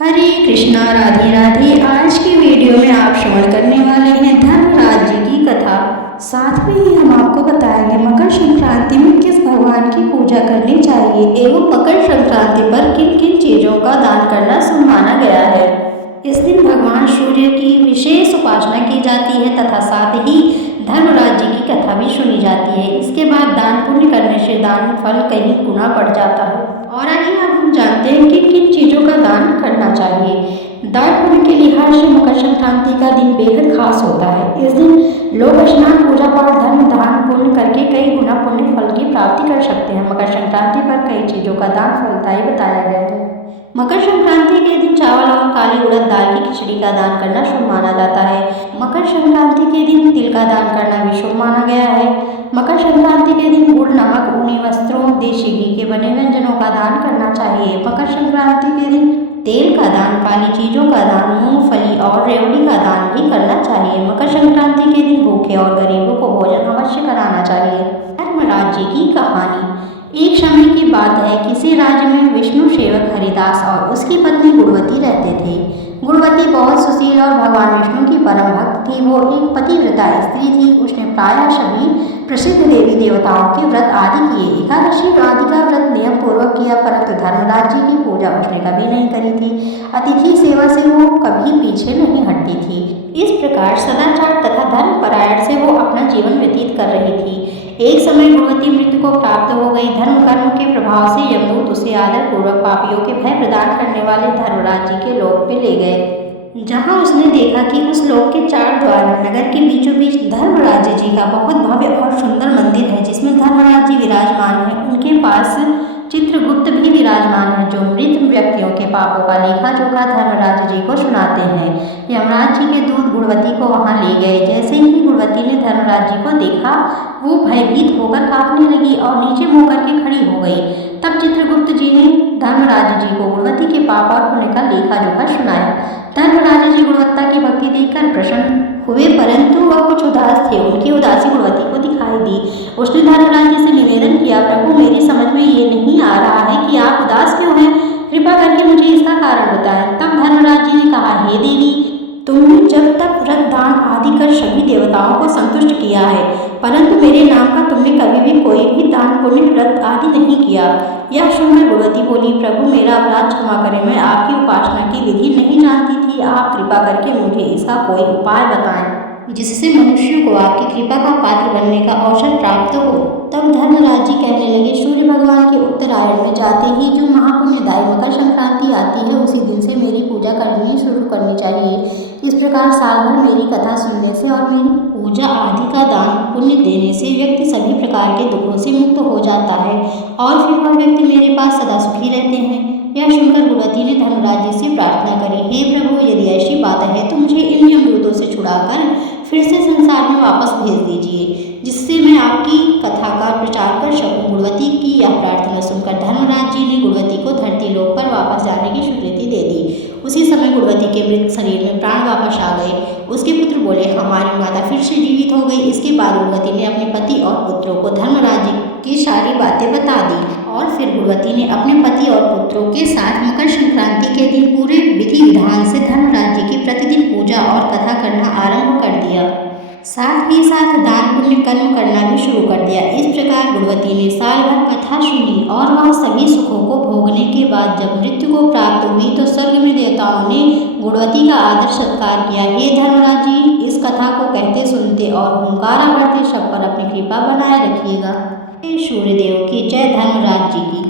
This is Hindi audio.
हरे कृष्णा, राधे राधे। आज की वीडियो में आप श्रवण करने वाले हैं धर्मराज जी की कथा। साथ में ही हम आपको बताएंगे मकर संक्रांति में किस भगवान की पूजा करनी चाहिए एवं मकर संक्रांति पर किन किन चीजों का दान करना शुभ माना गया है। इस दिन भगवान सूर्य की विशेष उपासना की जाती है तथा साथ ही धर्मराज जी की कथा भी सुनी जाती है। इसके बाद दान पुण्य करने से दान फल कहीं गुना बढ़ जाता है। और आइए अब हम जानते हैं कि किन चीजों का दान करना चाहिए। दान पुण्य के लिहाज से मकर संक्रांति का दिन बेहद खास होता है। इस दिन लोग स्नान, पूजा पाठ, धर्म, दान पुण्य करके कई गुना पुण्य फल की प्राप्ति कर सकते हैं। मकर संक्रांति पर कई चीजों का दान फलदायी बताया गया है। मकर संक्रांति के दिन चावल और काली उड़द दाल की खिचड़ी का दान करना शुभ माना जाता है। मकर संक्रांति के दिन तिल का दान करना भी शुभ माना गया है। मकर संक्रांति के दिन गुड़, नमक, ऊनी वस्त्रों, देशी घी के बने व्यंजनों का दान करना चाहिए। मकर संक्रांति के दिन तेल का दान, काली चीजों का दान, मूंगफली और रेवड़ी का दान भी करना चाहिए। मकर संक्रांति के दिन भूखे और गरीबों को भोजन अवश्य कराना चाहिए। धर्मराज जी की कहानी। एक समय की बात है, किसी राज्य में विष्णु सेवक हरिदास और उसकी पत्नी गुणवती रहते थे। गुणवती बहुत सुशील और भगवान विष्णु की परम भक्त थी। वो एक पतिव्रता स्त्री थी। उसने प्रायः सभी प्रसिद्ध देवी देवताओं के व्रत आदि किए। एकादशी आदि का व्रत नियम पूर्वक किया, परंतु धर्मराज जी की पूजा उसने कभी नहीं करी थी। अतिथि सेवा से वो कभी पीछे नहीं हटती थी। इस प्रकार सदाचार तथा धर्म परायण से वो अपना जीवन व्यतीत कर रही थी। एक समय गुणवती मृत्यु को प्राप्त हो गई। धर्म कर्म के प्रभाव से यमदूत उसे आदर पूर्वक पापियों के भय प्रदान करने वाले धर्मराज जी के लोक में ले गए, जहां उसने देखा कि उस लोक के चार द्वार नगर के बीचों बीच धर्मराज जी का बहुत भव्य और सुंदर मंदिर है, जिसमें धर्मराज जी विराजमान है। उनके पास चित्रगुप्त भी विराजमान है, जो मृत व्यक्तियों के पापों का लेखा जोखा धर्मराज जी को सुनाते हैं। यमराज जी के दूत गुणवती को वहां ले गए। जैसे ही गुणवती ने धर्मराज जी को देखा, वो भयभीत होकर कांपने लगी और नीचे मुंह करके खड़ी हो गई। तब चित्रगुप्त जी ने धर्मराज जी को गुणवती के पाप और पुण्य का लेखा जोखा सुनाया। धर्मराज जी गुणवत्ता की भक्ति देखकर प्रसन्न हुए, परंतु वह कुछ उदास थे। उनकी उदासी गुणवती को दिखाई दी। उसने धर्मराज जी से निवेदन किया, प्रभु, मेरी समझ में ये नहीं आ रहा है कि आप उदास क्यों हैं? कृपा करके मुझे इसका कारण बताएं। तब धर्मराज जी ने कहा, हे देवी, तुमने जब तक व्रत, दान आदि कर सभी देवताओं को संतुष्ट किया है, परंतु मेरे नाम का तुमने कभी भी कोई भी दान, पुण्य, व्रत आदि नहीं किया। यह सुनकर गुणवती बोली, प्रभु, मेरा अपराध क्षमा करें। मैं आपकी उपासना की विधि नहीं जानती थी। आप कृपा करके मुझे इसका कोई उपाय बताएं, जिससे मनुष्यों को आपकी कृपा का पात्र बनने का अवसर प्राप्त हो। तब धर्मराज जी कहने लगे, सूर्य भगवान के उत्तरायण में जाते ही जो महापुण्यदायी मकर संक्रांति आती है, उसी दिन से मेरी पूजा करनी शुरू करनी चाहिए। इस प्रकार साल भर मेरी कथा सुनने से और मेरी पूजा आदि का दान पुण्य देने से व्यक्ति सभी प्रकार के दुखों से मुक्त हो जाता है और फिर वह व्यक्ति मेरे पास सदा सुखी रहते हैं। यह सुनकर गुणवती ने धर्मराज जी से प्रार्थना करी, हे प्रभु, यदि ऐसी बात है तो मुझे इन यमदूतों से छुड़ाकर फिर से संसार में वापस भेज दीजिए, जिससे मैं आपकी कथा का प्रचार कर सकूं। गुणवती की यह प्रार्थना सुनकर धर्मराज जी ने गुणवती को धरती लोक पर वापस जाने की स्वीकृति दे दी। उसी समय गुणवती के मृत शरीर में प्राण वापस आ गए। उसके पुत्र बोले, हमारी माता फिर से जीवित हो गई। इसके बाद गुणवती ने अपने पति और पुत्रों को धर्मराज जी की सारी बातें बता दी और फिर गुणवती ने अपने पति और पुत्रों के साथ मकर संक्रांति के दिन पूरे विधि विधान से धर्मराज जी की प्रतिदिन पूजा और कथा करना आरंभ कर दिया। साथ ही साथ दान पुण्य कर्म करना भी शुरू कर दिया। इस प्रकार गुणवती ने साल भर कथा सुनी और वह सभी सुखों को भोगने के बाद जब मृत्यु को प्राप्त हुई तो स्वर्ग में देवताओं ने गुणवती का आदर सत्कार किया। हे धर्मराज जी, इस कथा को कहते, सुनते और हुंकारा भरते सब पर अपनी कृपा बनाए रखिएगा। सूर्यदेव की जय, धर्मराज जी की।